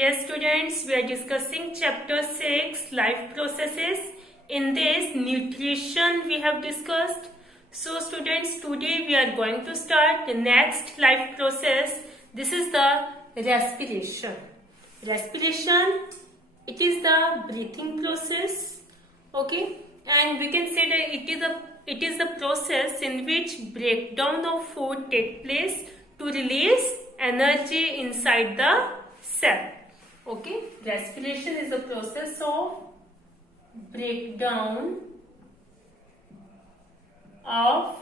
Yes, students, we are discussing chapter 6, life processes. In this, nutrition we have discussed. So, students, today we are going to start the next life process. This is the respiration. Respiration, it is the breathing process. Okay, and we can say that it is the process in which breakdown of food take place to release energy inside the cell. Okay, respiration is the process of breakdown of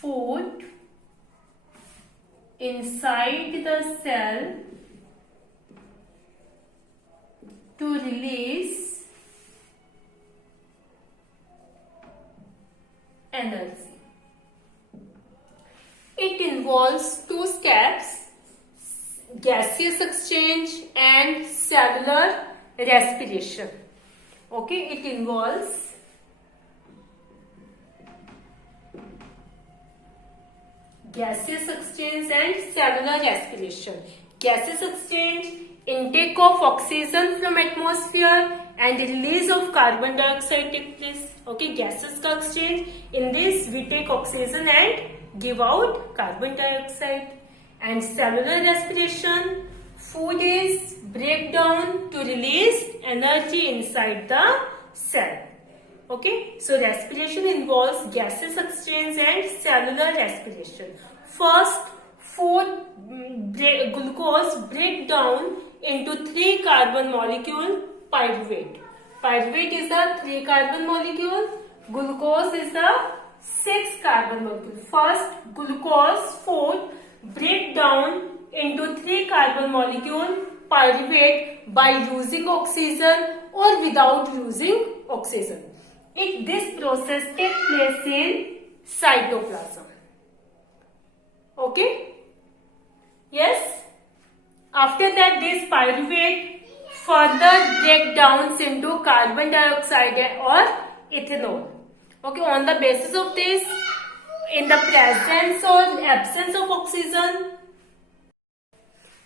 food inside the cell to release energy. It involves two steps: gaseous exchange and cellular respiration. Okay, it involves gaseous exchange and cellular respiration. Gaseous exchange, intake of oxygen from atmosphere and release of carbon dioxide take place. Okay, gases exchange, in this we take oxygen and give out carbon dioxide. And cellular respiration, food is breakdown to release energy inside the cell. Okay, so respiration involves gases exchange and cellular respiration. First, food glucose break down into 3 carbon molecule pyruvate. Pyruvate is the 3 carbon molecule. Glucose is the 6 carbon molecule. First, glucose food break down into 3 carbon molecule pyruvate by using oxygen or without using oxygen. This process takes place in cytoplasm. Okay? Yes? After that, this pyruvate further breakdowns into carbon dioxide or ethanol. Okay, on the basis of this, in the presence or absence of oxygen,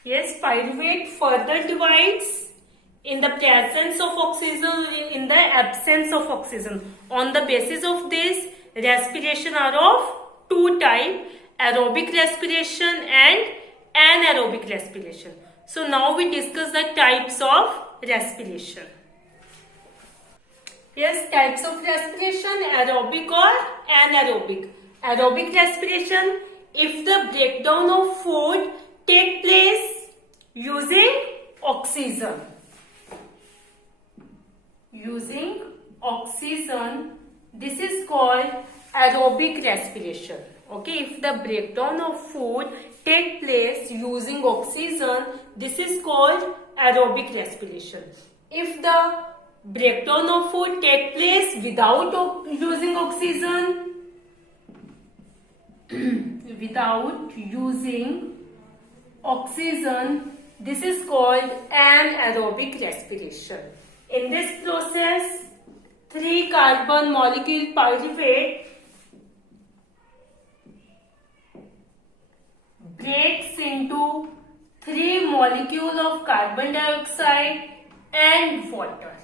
yes, pyruvate further divides in the presence of oxygen, in the absence of oxygen. On the basis of this, respiration are of 2 types: aerobic respiration and anaerobic respiration. So now we discuss the types of respiration. Yes, types of respiration: aerobic or anaerobic. Aerobic respiration, if the breakdown of food take place using oxygen. Using oxygen, this is called aerobic respiration. Okay, if the breakdown of food take place using oxygen, this is called aerobic respiration. If the breakdown of food take place without using oxygen, without using oxygen, this is called anaerobic respiration. In this process, 3 carbon molecule pyruvate breaks into 3 molecule of carbon dioxide and water.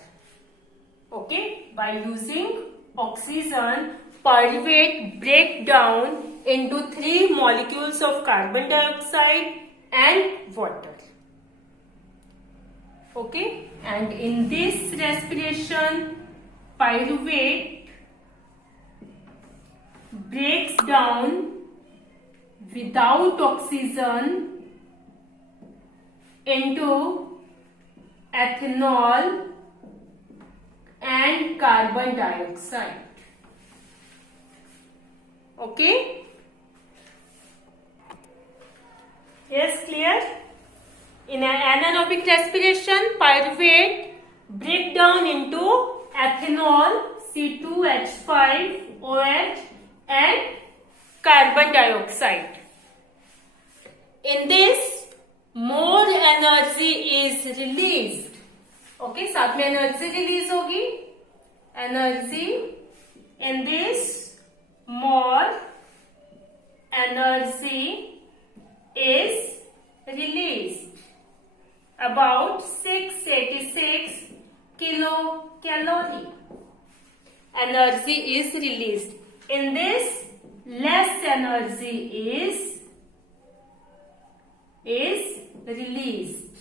Okay, by using oxygen, pyruvate break down into 3 molecules of carbon dioxide and water. Okay, and in this respiration, pyruvate breaks down without oxygen into ethanol and carbon dioxide. Okay? Yes, clear? In an anaerobic respiration, pyruvate break down into ethanol, C2H5OH and carbon dioxide. In this, more energy is released. Okay, साथ में energy release होगी. Energy in this, more energy is released. about 686 kilocalorie energy is released. In this, less energy is released.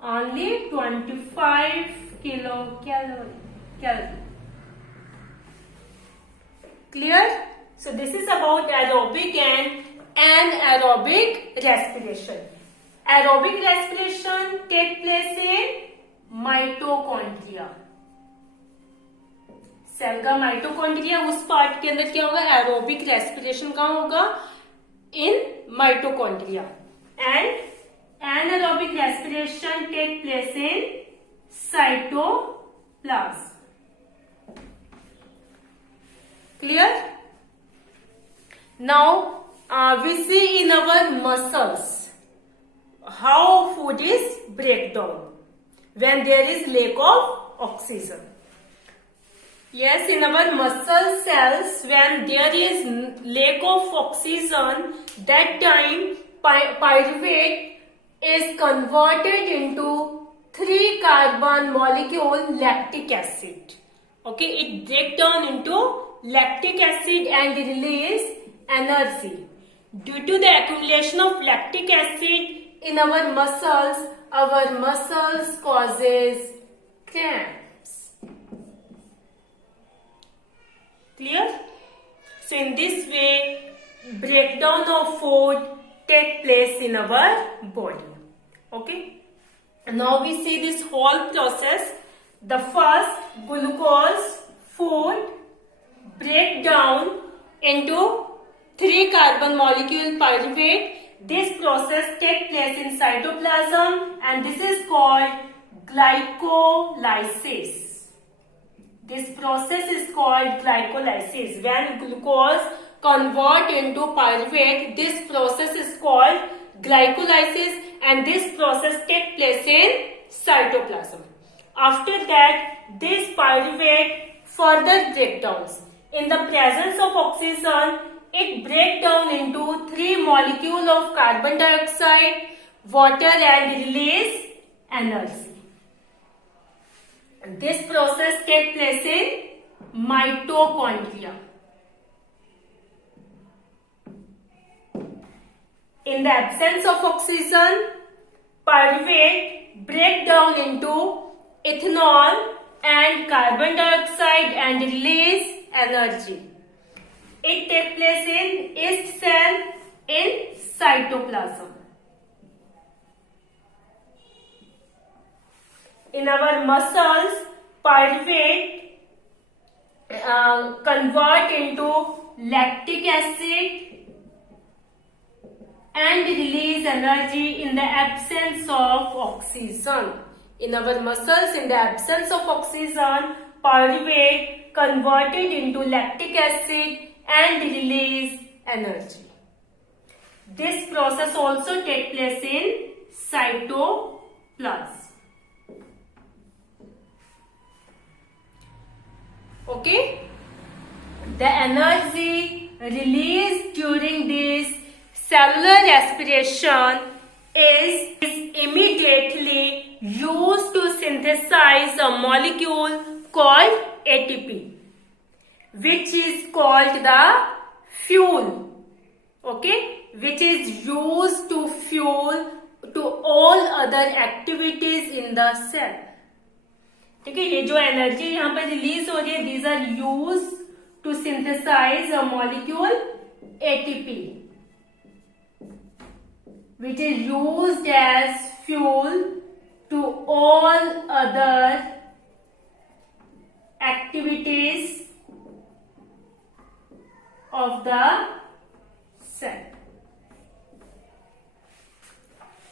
Only 25 kilocalorie. Clear? So this is about aerobic and anaerobic respiration. Aerobic respiration takes place in mitochondria. Cell का mitochondria उस part के अंदर क्या होगा, aerobic respiration कहाँ होगा, in mitochondria. And anaerobic respiration take place in cytoplasm. Clear? Now we see in our muscles how food is break down when there is lack of oxygen. Yes, in our muscle cells, when there is lack of oxygen, that time pyruvate is converted into 3 carbon molecule lactic acid. Okay, it breaks down into lactic acid and release energy. Due to the accumulation of lactic acid in our muscles causes cramps. Clear? So in this way, breakdown of food take place in our body. Okay? Now we see this whole process. The first, glucose, food, break down into 3 carbon molecule pyruvate. This process takes place in cytoplasm and this is called glycolysis. This process is called glycolysis. When glucose convert into pyruvate, this process is called glycolysis and this process takes place in cytoplasm. After that, this pyruvate further breakdowns. In the presence of oxygen, it breaks down into 3 molecules of carbon dioxide, water and release energy. This process takes place in mitochondria. In the absence of oxygen, pyruvate break down into ethanol and carbon dioxide and release energy. It takes place in yeast cell in cytoplasm. In our muscles, pyruvate convert into lactic acid and release energy in the absence of oxygen. In our muscles, in the absence of oxygen, pyruvate converted into lactic acid and release energy. This process also takes place in cytoplasm. Okay? The energy released during this cellular respiration is immediately used to synthesize a molecule called ATP, which is called the fuel. Okay? Which is used to fuel to all other activities in the cell. ठीक है, ये जो energy यहाँ पर release हो रही है, these are used to synthesize a molecule ATP, which is used as fuel to all other activities of the cell.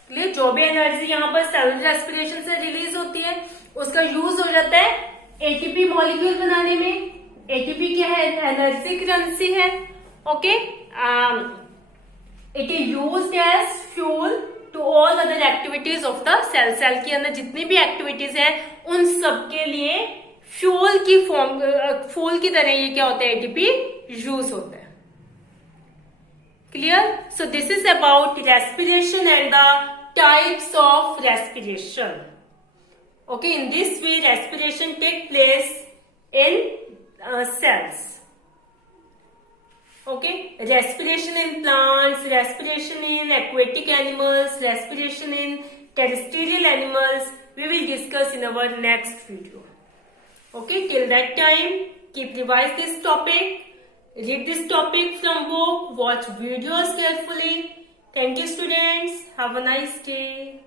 Clear? जो भी एनर्जी यहाँ पर सेलुलर रेस्पिरेशन से रिलीज होती है उसका यूज हो जाता है एटीपी मॉलिक्यूल बनाने में. एटीपी क्या है? एनर्जी करेंसी है. Okay, it is used as fuel to all other activities of the cell. Cell के अंदर जितनी भी एक्टिविटीज हैं उन सब के लिए फ्यूल की फूल की तरह ये क्या होता है? एटीपी यूज होता है. Clear? So this is about respiration and the types of respiration. Okay, in this way respiration take place in cells. Okay, respiration in plants, respiration in aquatic animals, respiration in terrestrial animals, we will discuss in our next video. Okay, till that time, keep revise this topic, read this topic from book, watch videos carefully. Thank you students, have a nice day.